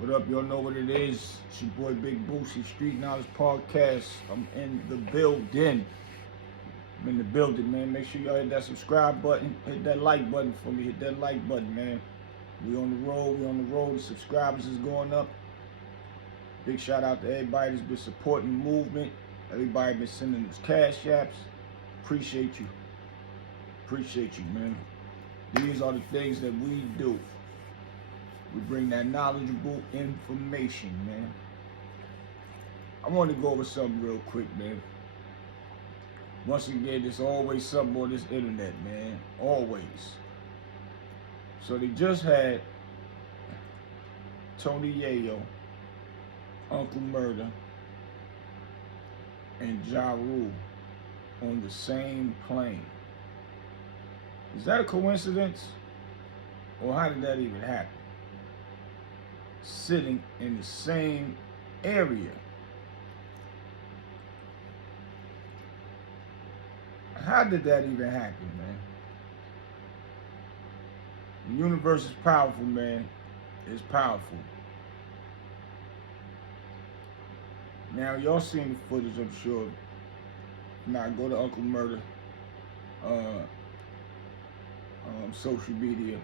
What up? Y'all know what it is. It's your boy Big Boosie, Street Knowledge Podcast. I'm in the building. Man. Make sure y'all hit that subscribe button, hit that like button for me. Hit that like button, man. We on the road. The subscribers is going up. Big shout out to everybody that's been supporting the movement. Everybody been sending us cash apps. Appreciate you, man. These are the things that we do. We bring that knowledgeable information, man. I want to go over something real quick, man. Once again, there's always something on this internet, man. Always. So they just had Tony Yayo, Uncle Murda, and Ja Rule on the same plane. Is that a coincidence? Or how did that even happen? Sitting in the same area. How did that even happen, man? The universe is powerful, man. It's powerful. Now, y'all seen the footage, I'm sure. Now, go to Uncle Murda social media,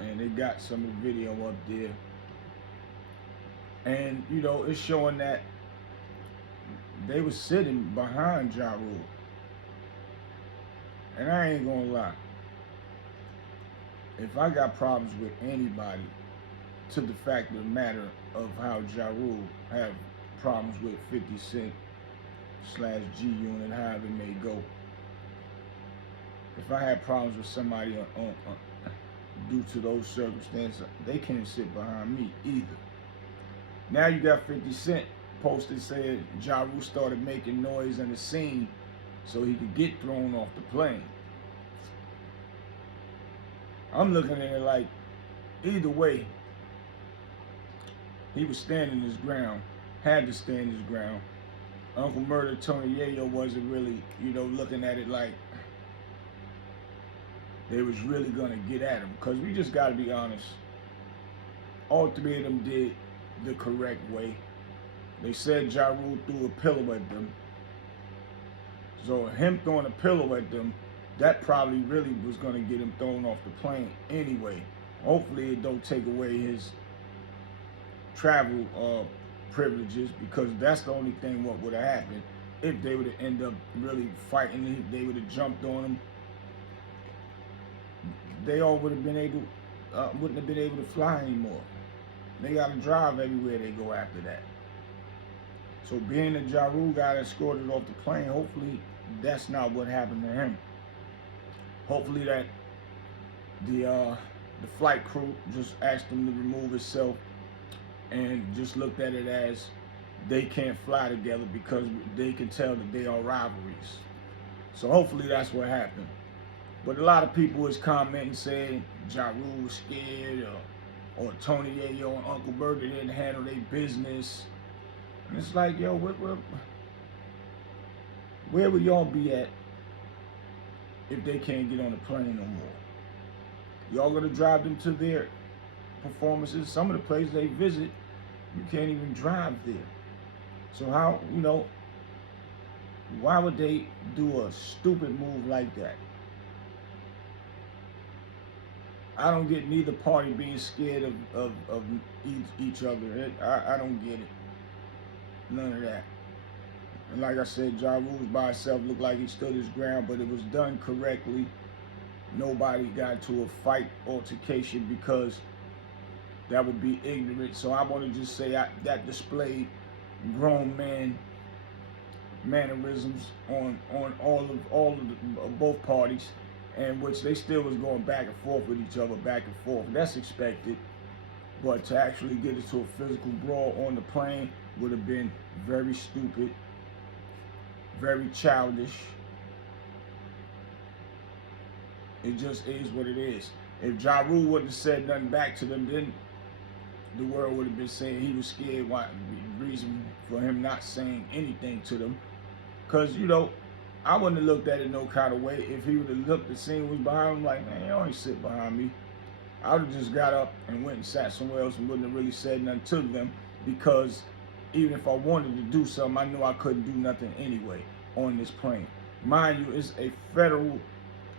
and they got some of the video up there. And, you know, it's showing that they were sitting behind Ja Rule. And I ain't gonna lie. If I got problems with anybody, to the fact of the matter of how Ja Rule have problems with 50 Cent / G Unit, however it may go. If I had problems with somebody due to those circumstances, they can't sit behind me either. Now you got 50 Cent posted saying Ja Rule started making noise in the scene so he could get thrown off the plane. I'm looking at it like, either way, he was standing his ground, had to stand his ground. Uncle Murda, Tony Yayo wasn't really, looking at it like they was really gonna get at him. Because we just gotta be honest, all three of them did the correct way. They said Ja Rule threw a pillow at them. So him throwing a pillow at them, that probably really was gonna get him thrown off the plane anyway. Hopefully it don't take away his travel privileges, because that's the only thing what would have happened if they would have ended up really fighting. If they would have jumped on him, they all would have been able, wouldn't have been able to fly anymore. They got to drive everywhere they go after that. So being that Ja Rule got escorted off the plane, hopefully that's not what happened to him. Hopefully that the flight crew just asked him to remove himself and just looked at it as they can't fly together because they can tell that they are rivalries. So hopefully that's what happened. But a lot of people is commenting saying Ja Rule was scared, or Tony Yayo and Uncle Murda didn't handle their business. And it's like, yo, where would y'all be at if they can't get on the plane no more? Y'all gonna drive them to their performances? Some of the places they visit, you can't even drive there. So how, why would they do a stupid move like that? I don't get neither party being scared of each other. I don't get it. None of that. And like I said, Ja Rule by himself looked like he stood his ground, but it was done correctly. Nobody got to a fight altercation, because that would be ignorant. So I want to just say that displayed grown man mannerisms on all of both parties, and which they still was going back and forth with each other, back and forth. That's expected. But to actually get into a physical brawl on the plane would have been very stupid, very childish. It just is what it is. If Ja Rule wouldn't have said nothing back to them, then the world would have been saying he was scared. Why? Reason for him not saying anything to them. Because, I wouldn't have looked at it no kind of way if he would have looked and seen who was behind him, like, man, you don't sit behind me. I would have just got up and went and sat somewhere else and wouldn't have really said nothing to them, because even if I wanted to do something, I knew I couldn't do nothing anyway on this plane. Mind you, it's a federal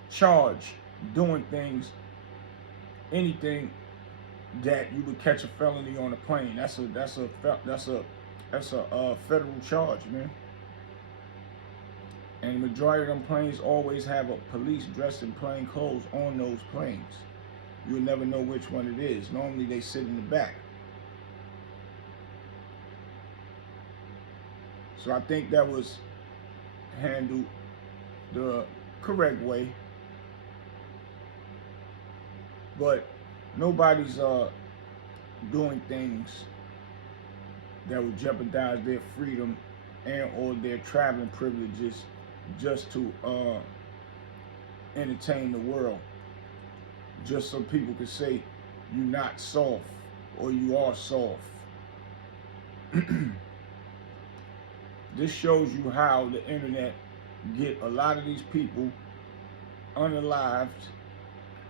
charge doing things, anything that you would catch a felony on a plane. That's a federal charge, man. And the majority of them planes always have a police dressed in plain clothes on those planes. You'll never know which one it is. Normally they sit in the back. So I think that was handled the correct way. But nobody's doing things that would jeopardize their freedom and or their traveling privileges just to entertain the world, just so people could say you're not soft or you are soft. This shows you how the internet get a lot of these people unalived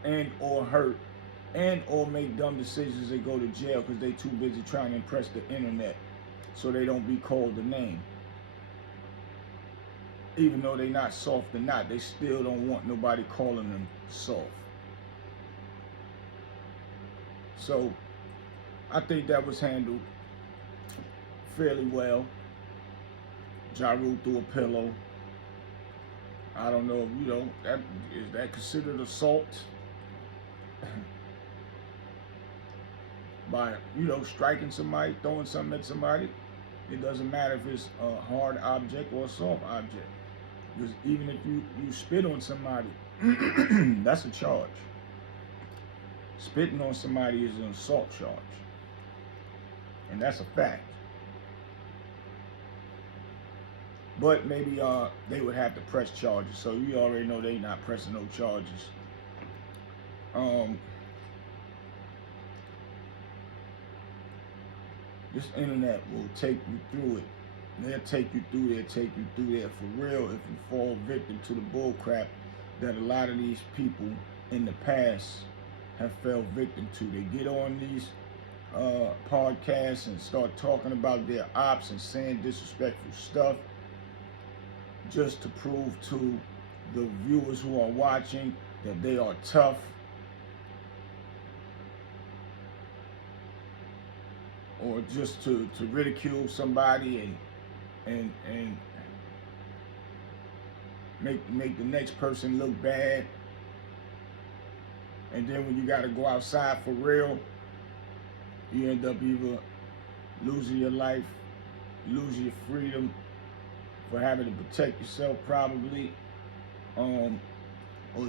and or hurt and or make dumb decisions. They go to jail because they too busy trying to impress the internet so they don't be called a name. Even though they not soft or not, they still don't want nobody calling them soft. So I think that was handled fairly well. Ja Rule threw a pillow. I don't know, is that considered assault? By, striking somebody, throwing something at somebody. It doesn't matter if it's a hard object or a soft object. Because even if you spit on somebody, that's a charge. Spitting on somebody is an assault charge. And that's a fact. But maybe they would have to press charges. So you already know they not pressing no charges. This internet will take you through it. They'll take you through there, take you through there for real if you fall victim to the bull crap that a lot of these people in the past have fell victim to. They get on these podcasts and start talking about their ops and saying disrespectful stuff just to prove to the viewers who are watching that they are tough. Or just to ridicule somebody and make the next person look bad. And then when you gotta go outside for real, you end up either losing your life, losing your freedom for having to protect yourself probably, or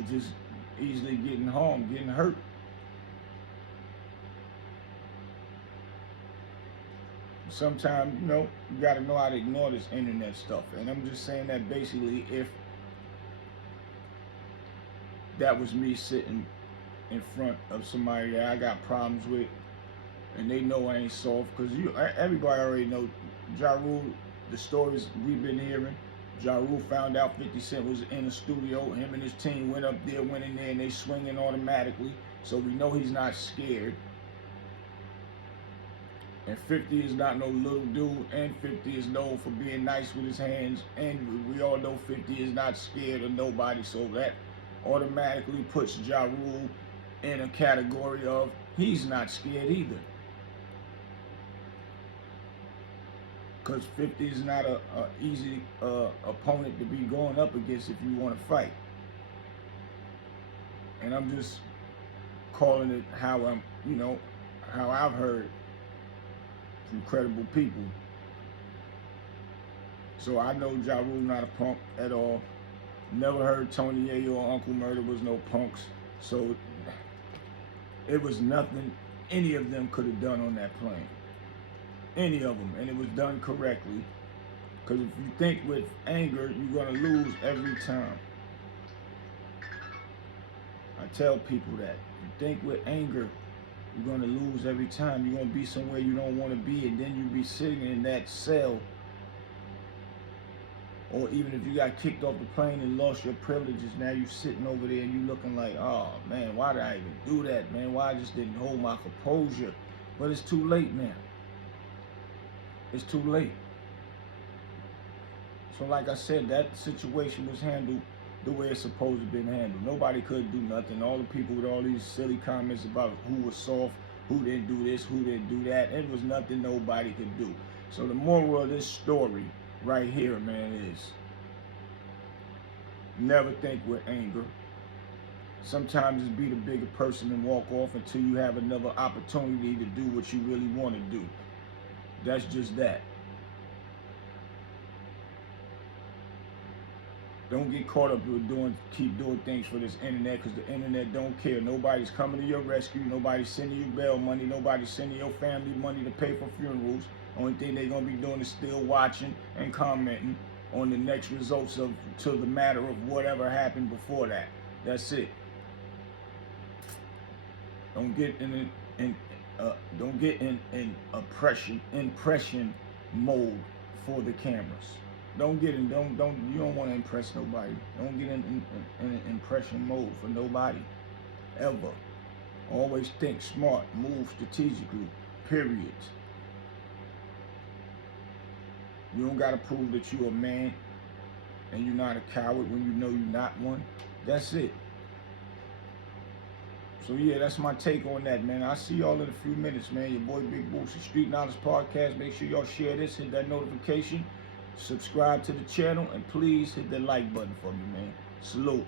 just easily getting harmed, getting hurt. Sometimes, you gotta know how to ignore this internet stuff. And I'm just saying that basically if that was me sitting in front of somebody that I got problems with, and they know I ain't soft, because everybody already know Ja Rule, the stories we've been hearing. Ja Rule found out 50 Cent was in the studio. Him and his team went up there, went in there, and they swinging automatically. So we know he's not scared. And 50 is not no little dude, and 50 is known for being nice with his hands, and we all know 50 is not scared of nobody, so that automatically puts Ja Rule in a category of he's not scared either. Because 50 is not a easy opponent to be going up against if you want to fight. And I'm just calling it how how I've heard from credible people. So I know Ja Rule not a punk at all. Never heard Tony Yayo or Uncle Murda was no punks. So it was nothing any of them could have done on that plane. Any of them. And it was done correctly. Because if you think with anger, you're going to lose every time. I tell people that. You think with anger, you're going to lose every time. You're going to be somewhere you don't want to be, and then you'll be sitting in that cell Or even if you got kicked off the plane and lost your privileges, now you sitting over there and you looking like, oh man, why did I even do that, man? Why I just didn't hold my composure? But it's too late now. It's too late. So like I said, that situation was handled the way it's supposed to have been handled. Nobody could do nothing. All the people with all these silly comments about who was soft, who didn't do this, who didn't do that, it was nothing nobody could do. So the moral of this story right here, man, is never think with anger. Sometimes just be the bigger person and walk off until you have another opportunity to do what you really want to do. That's just that. Don't get caught up with keep doing things for this internet, because the internet don't care. Nobody's coming to your rescue. Nobody's sending you bail money. Nobody's sending your family money to pay for funerals. Only thing they're going to be doing is still watching and commenting on the next results to the matter of whatever happened before that. That's it. Don't get in impression mode for the cameras. You don't want to impress nobody. Don't get in impression mode for nobody, ever. Always think smart, move strategically, period. You don't got to prove that you're a man and you're not a coward when you know you're not one. That's it. So yeah, that's my take on that, man. I'll see y'all in a few minutes, man. Your boy Big Boosie, Street Knowledge Podcast. Make sure y'all share this, hit that notification, subscribe to the channel, and please hit that like button for me, man. Salute.